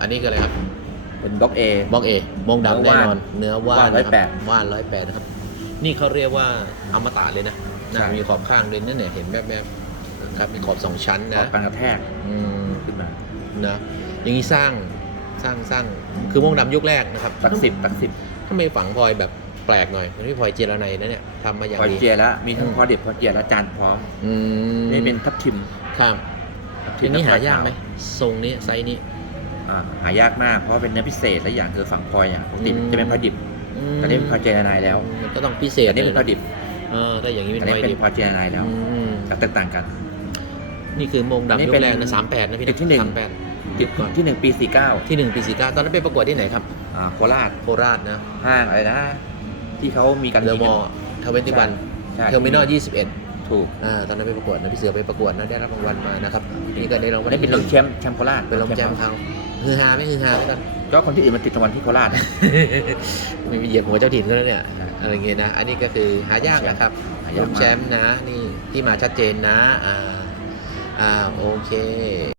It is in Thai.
อันนี้คืออะไรครับเป็นบล็อกเอบล็อกเอมงดำเนื้แน่อว่านนอน เนื้อว่านว่านนะครับ108ว่านร้อยแปดนะครับ นี่เขาเรียกว่าอมตะเลยนะนะใช่มีขอบข้างด้วยนั่นเนี่ยเห็นแบบแบบๆนะครับมีขอบสองชั้นออนะกการกระแทกอืมขึ้นมานะอย่างนี้สร้างสร้างสร้างคือมงดำยุคแรกนะครับตักสิบตักสิบทำไมฝังพลอยแบบแปลกหน่อยมันไม่พลอยเจรไนนะเนี่ยทำมาอย่างพอดี เจียแล้วมีทั้งอืม พอดิบพอเจียและจานพร้อมอืมนี่เป็นทับทิมครับทับทีนี้หายากไหมทรงนี้ไซส์นี้อ่า หายากมากเพราะว่าเป็นเนื้อพิเศษและอย่างคือฝั่งพลอยอะปกติอืมจะเป็นพอดิบอืมแต่นี่เป็นพอเจรนายแล้วมันก็ต้องพิเศษแต่นี่เป็นพอดิบเออถ้าอย่างนี้เป็นแต่พลนี่อยเป็นดิบพอเจรนายแล้วอืมจะแตกต่างกัน นี่คือมงอันดำนี้ยุเป็คนแรกนะสามแปดนะพี่ติดที่หนึ่งสามแปดติดก่อนที่หนึ่งปีสี่เก้าที่หนึ่งปีสี่เก้าตอนนั้นไปประกวดที่ไหนครับอ่าโคราชโคราชนะห้างอะไรนะ ที่เขามีการเดอะยิงมกัอนลทเวนตี้วันใช่เทอร์มินอลยี่สิบเอ็ดถูกอ่าตอนนั้นไปประกวดนะพี่เสือไปประกวดนะได้รับรางวัลมานะครับนี่ก็ได้รางวัลได้เป็นรองแชมป์แชมป์โคราชเป็นรองแชมป์เขา ฮือฮาไหม่ฮือฮาไหมตอนก็คนที่อื่นมันติดรางวัลที่โคราชนะไม่มีเหยียบหัวเจ้าถิ่นก็แล้วเนี่ยอะไรเงี้ยนะ อันนี้ก็คือหายากนะครับหายากมากรองแชมป์นะ นี่ที่มาชัดเจนนะอ่าอ่าโอเค